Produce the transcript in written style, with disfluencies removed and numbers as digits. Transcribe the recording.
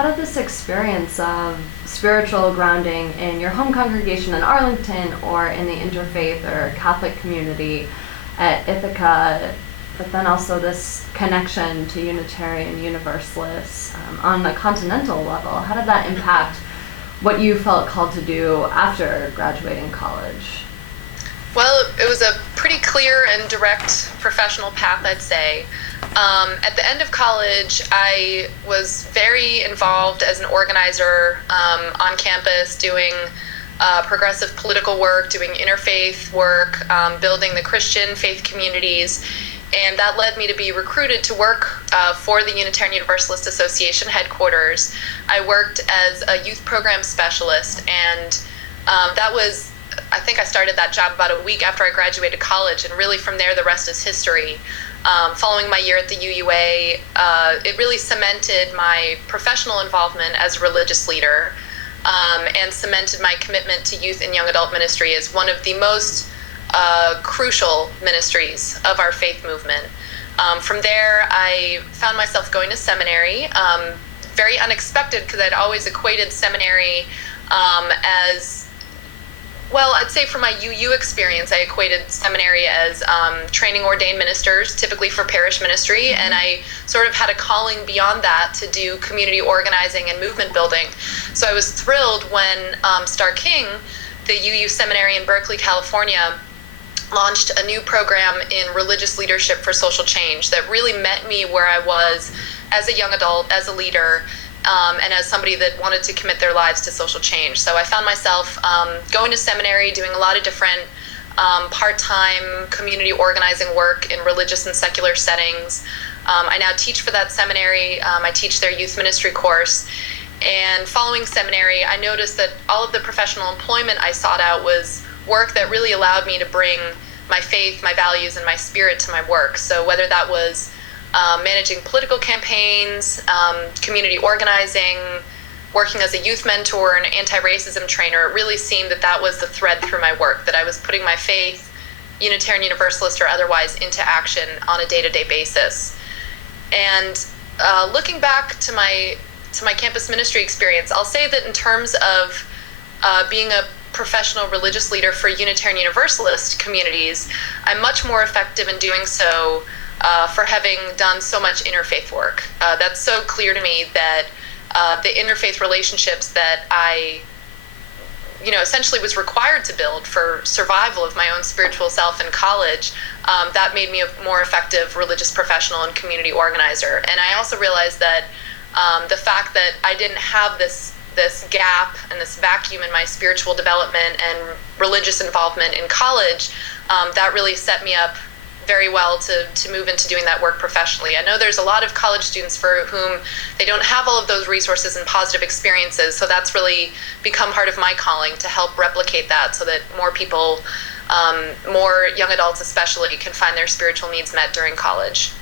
how did this experience of spiritual grounding in your home congregation in Arlington or in the interfaith or Catholic community at Ithaca, but then also this connection to Unitarian Universalists on a continental level, how did that impact what you felt called to do after graduating college? Well, it was a pretty clear and direct professional path, I'd say. At the end of college, I was very involved as an organizer on campus, doing progressive political work, doing interfaith work, building the Christian faith communities, and that led me to be recruited to work for the Unitarian Universalist Association headquarters. I worked as a youth program specialist, and I think I started that job about a week after I graduated college, and really from there the rest is history. Following my year at the UUA, it really cemented my professional involvement as a religious leader, and cemented my commitment to youth and young adult ministry as one of the most crucial ministries of our faith movement. From there, I found myself going to seminary, very unexpected because I'd always equated seminary as, well, I'd say from my UU experience, I equated seminary as training ordained ministers, typically for parish ministry, and I sort of had a calling beyond that to do community organizing and movement building. So I was thrilled when Star King, the UU seminary in Berkeley, California, launched a new program in religious leadership for social change that really met me where I was as a young adult, as a leader, and as somebody that wanted to commit their lives to social change. So I found myself going to seminary, doing a lot of different part-time community organizing work in religious and secular settings. I now teach for that seminary. I teach their youth ministry course. And following seminary, I noticed that all of the professional employment I sought out was work that really allowed me to bring my faith, my values, and my spirit to my work. So whether that was managing political campaigns, community organizing, working as a youth mentor and anti-racism trainer, it really seemed that that was the thread through my work, that I was putting my faith, Unitarian Universalist or otherwise, into action on a day-to-day basis. And looking back to my campus ministry experience, I'll say that in terms of being a professional religious leader for Unitarian Universalist communities, I'm much more effective in doing so for having done so much interfaith work. That's so clear to me that the interfaith relationships that I, essentially was required to build for survival of my own spiritual self in college, that made me a more effective religious professional and community organizer. And I also realized that the fact that I didn't have this gap and this vacuum in my spiritual development and religious involvement in college, that really set me up very well to move into doing that work professionally. I know there's a lot of college students for whom they don't have all of those resources and positive experiences, so that's really become part of my calling to help replicate that so that more people, more young adults especially, can find their spiritual needs met during college.